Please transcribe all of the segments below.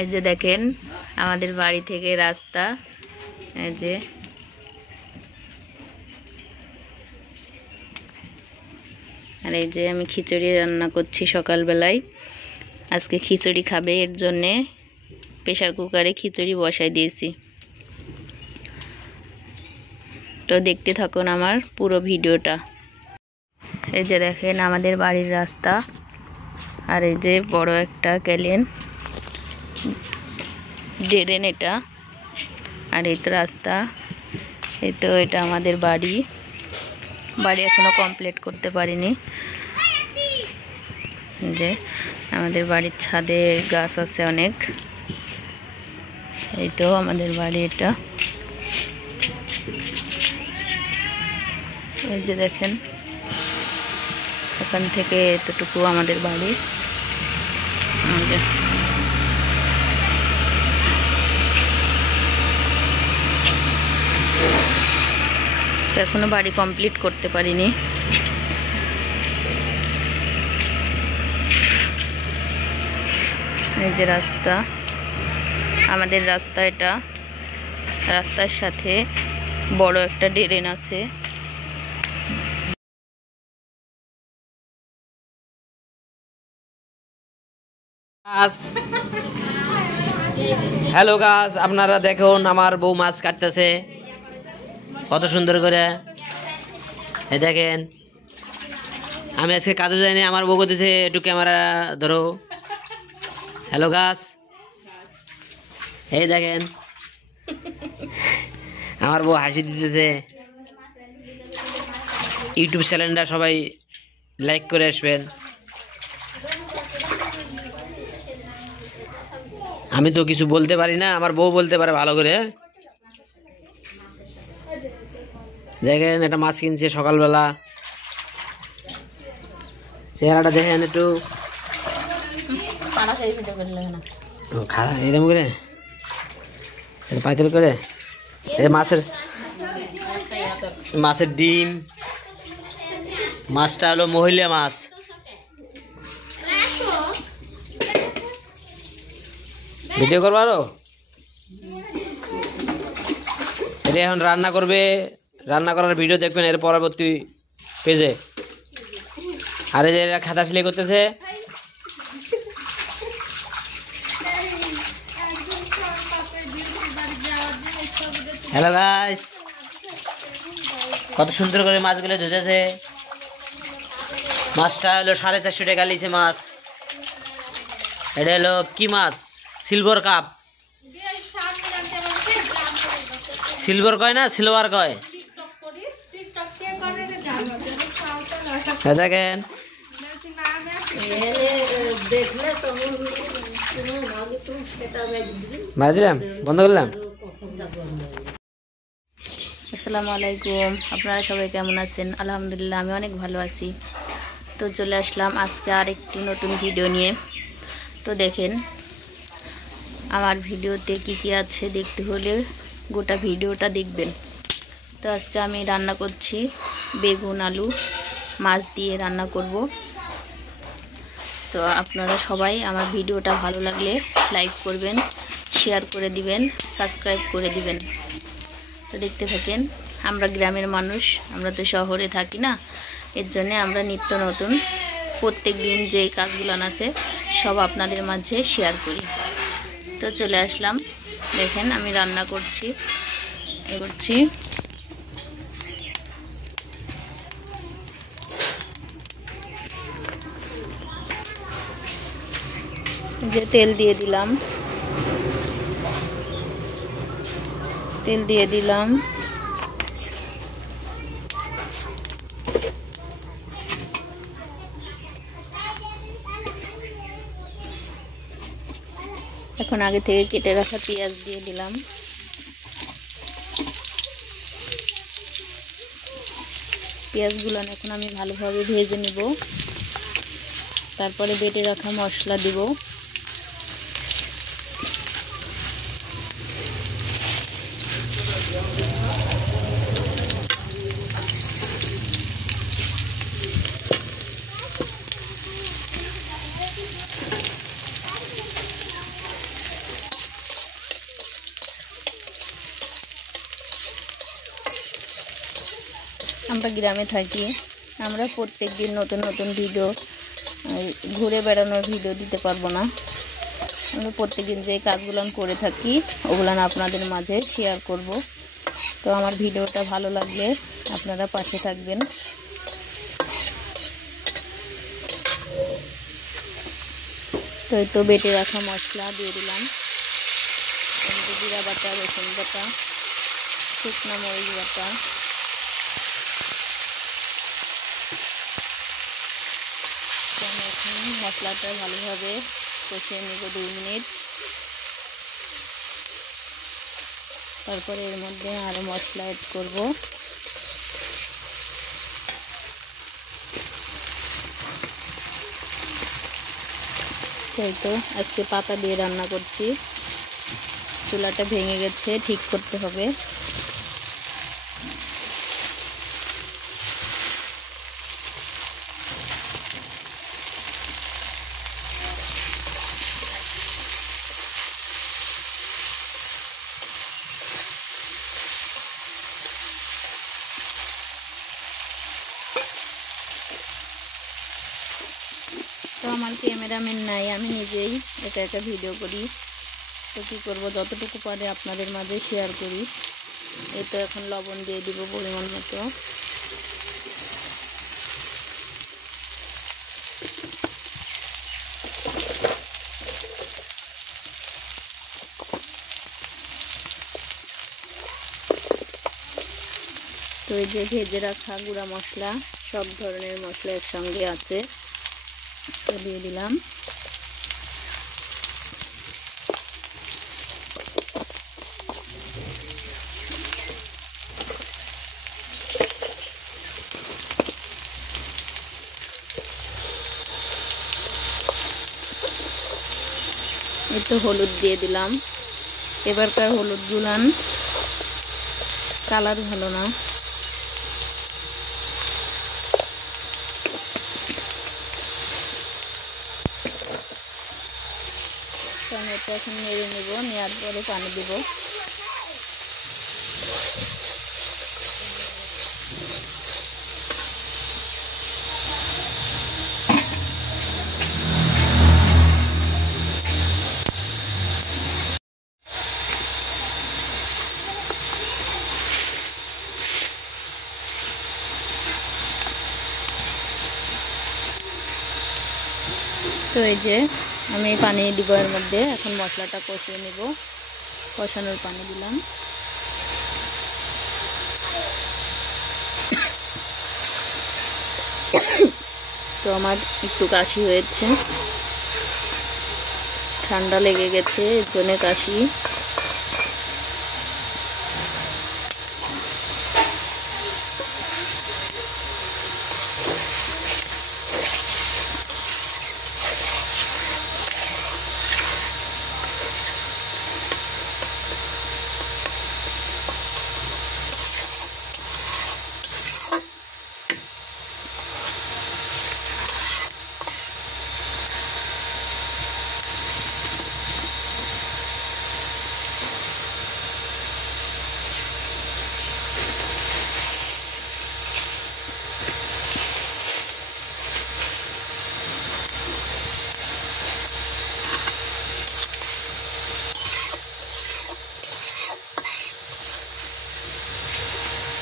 এই যে দেখেন আমাদের বাড়ি থেকে রাস্তা, এই যে আর এই যে আমি খিচুড়ি রান্না করছি সকালবেলায়। আজকে খিচুড়ি খাবে, এর জন্যে প্রেসার কুকারে খিচুড়ি বসাই দিয়েছি। তো দেখতে থাকুন আমার পুরো ভিডিওটা। এই যে দেখেন আমাদের বাড়ির রাস্তা, আর এই যে বড় একটা ক্যালেন ড্রেন এটা, আর এই তো রাস্তা। এই তো এটা আমাদের বাড়ি এখনো কমপ্লিট করতে পারিনি। যে আমাদের বাড়ির ছাদে গাছ আছে অনেক। এই তো আমাদের বাড়ি এটা। এই যে দেখেন এখান থেকে এতটুকু আমাদের বাড়ি। এখনো বাড়ি কমপ্লিট করতে পারিনি। এই যে রাস্তা, আমাদের রাস্তা এটা। রাস্তার সাথে বড় একটা ড্রেন আছে। হ্যালো গাছ, আপনারা দেখুন আমার বউ মাছ কাটতেছে কত সুন্দর করে। এই দেখেন আমি আজকে কাজে যাইনি, আমার বউ করতেছে একটু ক্যামেরা ধরো। হ্যালো গাছ, এই দেখেন আমার বউ হাসি দিতেছে। ইউটিউব চ্যানেলটা সবাই লাইক করে আসবেন। আমি তো কিছু বলতে পারি না, আমার বউ বলতে পারে ভালো করে। দেখেন একটা মাছ কিনছে সকালবেলা, চেহারাটা দেখেন একটু এরকম করে পাইতেল করে। মাছের ডিম, মাছটা হলো মহিলা মাছ। ভিডিও করবো আরো, এটা এখন রান্না করবে, রান্না করার ভিডিও দেখবেন এর পরবর্তী পেজে। আর এই যে এরা খাতা সেলাই করতেছে। হ্যালো গাইস, কত সুন্দর করে মাছগুলো ধুতেছে। মাছটা হলো 450 টাকা লিছে মাছ। এটা হলো কি মাছ? Silver cup. সিলভার কয় না, সিলভার কয়। দেখেন ভাই দিলাম, বন্ধ করলাম। আসসালামু আলাইকুম, আপনারা সবাই কেমন আছেন? আলহামদুলিল্লাহ আমি অনেক ভালো আছি। তো চলে আসলাম আজকে আরেকটি নতুন ভিডিও নিয়ে। তো দেখেন আমার ভিডিওতে কি আছে দেখতে হলে গোটা ভিডিওটা দেখবেন। তো আজকে আমি রান্না করছি বেগুন আলু মাছ দিয়ে রান্না করব। তো আপনারা সবাই আমার ভিডিওটা ভালো লাগলে লাইক করবেন, শেয়ার করে দিবেন, সাবস্ক্রাইব করে দিবেন। তো দেখতে থাকেন। আমরা গ্রামের মানুষ, আমরা তো শহরে থাকি না, এর জন্য আমরা নিত্য নতুন প্রত্যেক দিন যে কাজগুলো আছে সব আপনাদের মাঝে শেয়ার করি। তো চলে আসলাম, দেখেন আমি রান্না করছি যে তেল দিয়ে দিলাম, এখন আগে থেকে কেটে রাখা পেঁয়াজ দিয়ে দিলাম। পেঁয়াজগুলো এখন আমি ভালোভাবে ভেজে নেব। তারপরে বেটে রাখা মশলা দিব। আমরা গ্রামে থাকি, আমরা প্রত্যেক দিন নতুন নতুন ভিডিও, ঘুরে বেড়ানোর ভিডিও দিতে পারবো না। আমরা প্রত্যেকদিন যে কাজগুলো করে থাকি ওগুলো আপনাদের মাঝে শেয়ার করব। তো আমার ভিডিওটা ভালো লাগলে আপনারা পাশে থাকবেন। তো এই তো বেটে রাখা মশলা দিয়ে দিলাম, জিরা বাটা, রসুন বাটা, শুকনো মরিচ বাটা, আমি এখন মশলাটা ভালোভাবে কষিয়ে নেব 2 মিনিট। তারপরে এর মধ্যে আরও মশলা অ্যাড করব। এই তো আজকে পাতা দিয়ে রান্না করছি, চুলাটা ভেঙে গেছে, ঠিক করতে হবে। তো আমার ক্যামেরাম্যান নাই, আমি নিজেই একা একা ভিডিও করি। তো কী করবো, যতটুকু পারে আপনাদের মাঝে শেয়ার করি। এই তো এখন লবণ দিয়ে দিব পরিমাণ মতো। তো এই যে ভেজে রাখা গুঁড়া মশলা, সব ধরনের মশলা একসঙ্গে আছে, তো দিয়ে দিলাম। একটু হলুদ দিয়ে দিলাম। এবারকার হলুদ গুলান কালার ভালো না, আমি এটা এখন নেড়ে নেব, নেওয়ার পরে পানি দেব। তো এই যে আমি পানি দিব এর মধ্যে, এখন মশলাটা কষিয়ে নেব। কষানোর পানি দিলাম। তো আমার একটু কাশি হয়েছে, ঠান্ডা লেগে গেছে, এর জন্য কাশি।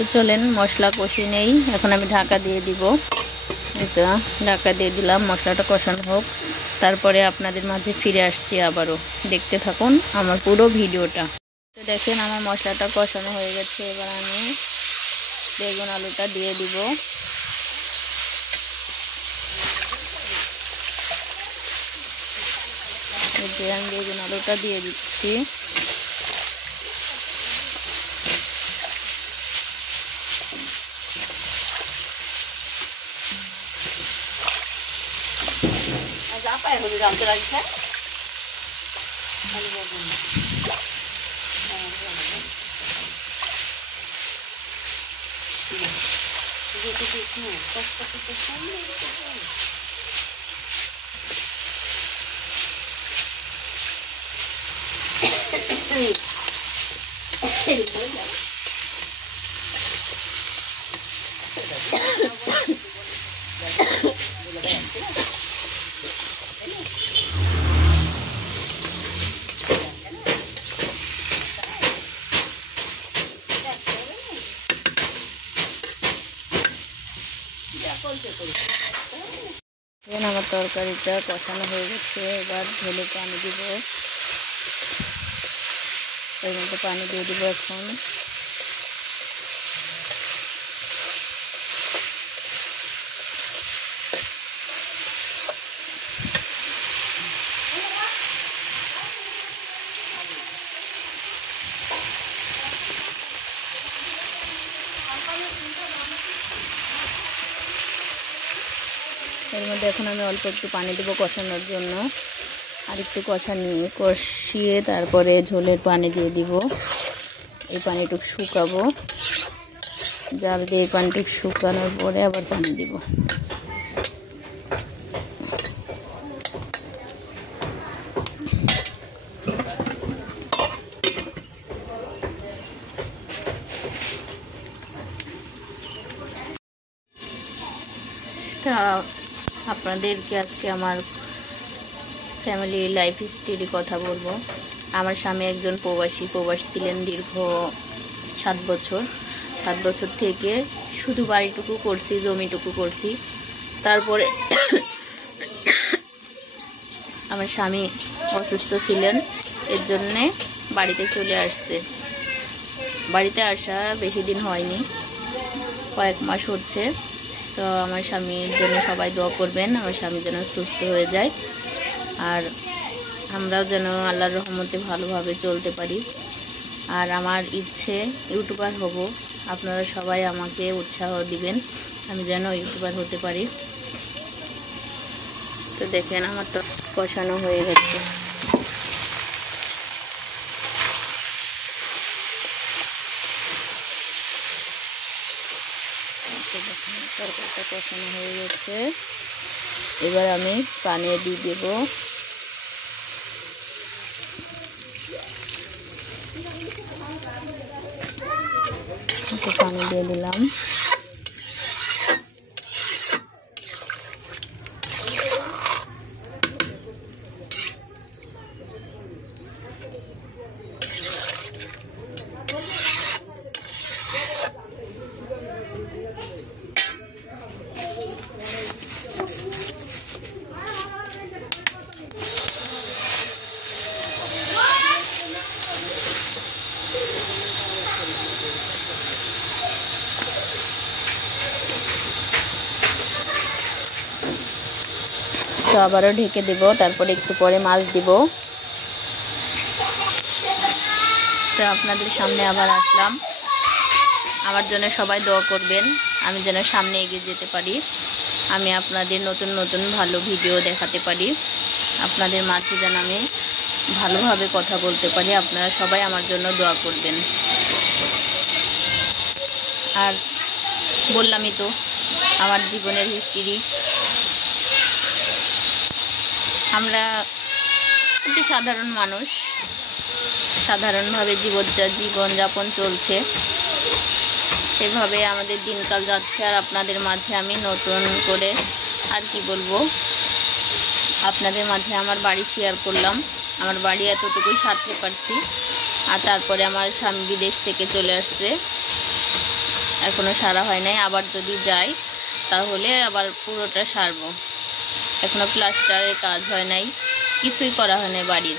তো চলেন মশলা কষিয়ে নেই, এখন আমি ঢাকা দিয়ে দিব। এটা ঢাকা দিয়ে দিলাম, মশলাটা কষানো হোক, তারপরে আপনাদের মাঝে ফিরে আসছি আবারও। দেখতে থাকুন আমার পুরো ভিডিওটা। তো দেখেন আমার মশলাটা কষানো হয়ে গেছে, এবার আমি বেগুন আলুটা দিয়ে দিব। আমি বেগুন আলুটা দিয়ে দিচ্ছি। তরকারিটা কষানো হয়ে গেছে, এবার ঝোলে পানি দিব। এর মধ্যে পানি দিয়ে দিব এখন। এর মধ্যে এখন আমি অল্প একটু পানি দেবো কষানোর জন্য। আর একটু কষিয়ে তারপরে ঝোলের পানি দিয়ে দিব। এই পানিটুকু শুকাবো, জাল দিয়ে এই পানিটুকু শুকানোর পরে আবার পানি দিব। তা আপনাদেরকে আজকে আমার ফ্যামিলি লাইফ স্টাইল কথা বলবো। আমার স্বামী একজন প্রবাসী ছিলেন দীর্ঘ 7 বছর। 7 বছর থেকে শুধু বাড়িটুকু করছি, জমিটুকু করছি। তারপরে আমার স্বামী অসুস্থ ছিলেন, এর জন্যে বাড়িতে চলে আসছে। বাড়িতে আসা বেশি দিন হয়নি, কয়েক মাস হচ্ছে। তো আমার স্বামীর জন্য সবাই দোয়া করবেন, আমার স্বামী যেন সুস্থ হয়ে যায়, আর আমরাও যেন আল্লাহর রহমতে ভালোভাবে চলতে পারি। আর আমার ইচ্ছে ইউটিউবার হব। আপনারা সবাই আমাকে উৎসাহ দিবেন, আমি যেন ইউটিউবার হতে পারি। তো দেখেন আমার তো কষানো হয়ে গেছে। তরকারিটা কষানো হয়ে গেছে, এবার আমি পানি দিয়ে দেব। একটু পানি দিয়ে দিলাম। তো আবারও ঢেকে দেব, তারপরে একটু পরে মাছ দিব। তো আপনাদের সামনে আবার আসলাম। আমার জন্য সবাই দোয়া করবেন, আমি যেন সামনে এগিয়ে যেতে পারি, আমি আপনাদের নতুন নতুন ভালো ভিডিও দেখাতে পারি, আপনাদের মাঝে যেন আমি ভালোভাবে কথা বলতে পারি। আপনারা সবাই আমার জন্য দোয়া করবেন। আর বললামই তো আমার জীবনের হিস্ট্রি। আমরা একটি সাধারণ মানুষ, সাধারণভাবে জীবনযাপন চলছে, এভাবে আমাদের দিনকাল যাচ্ছে। আর আপনাদের মাঝে আমি নতুন করে আর কি বলবো, আপনাদের মাঝে আমার বাড়ি শেয়ার করলাম। আমার বাড়ি এতটুকুই সারতে পারছি। আর তারপরে আমার স্বামী বিদেশ থেকে চলে আসছে, এখনও সারা হয় নাই। আবার যদি যাই তাহলে আবার পুরোটা সারবো। এখনও প্লাস্টারের কাজ হয় নাই, কিছুই করা হয় নাই বাড়ির।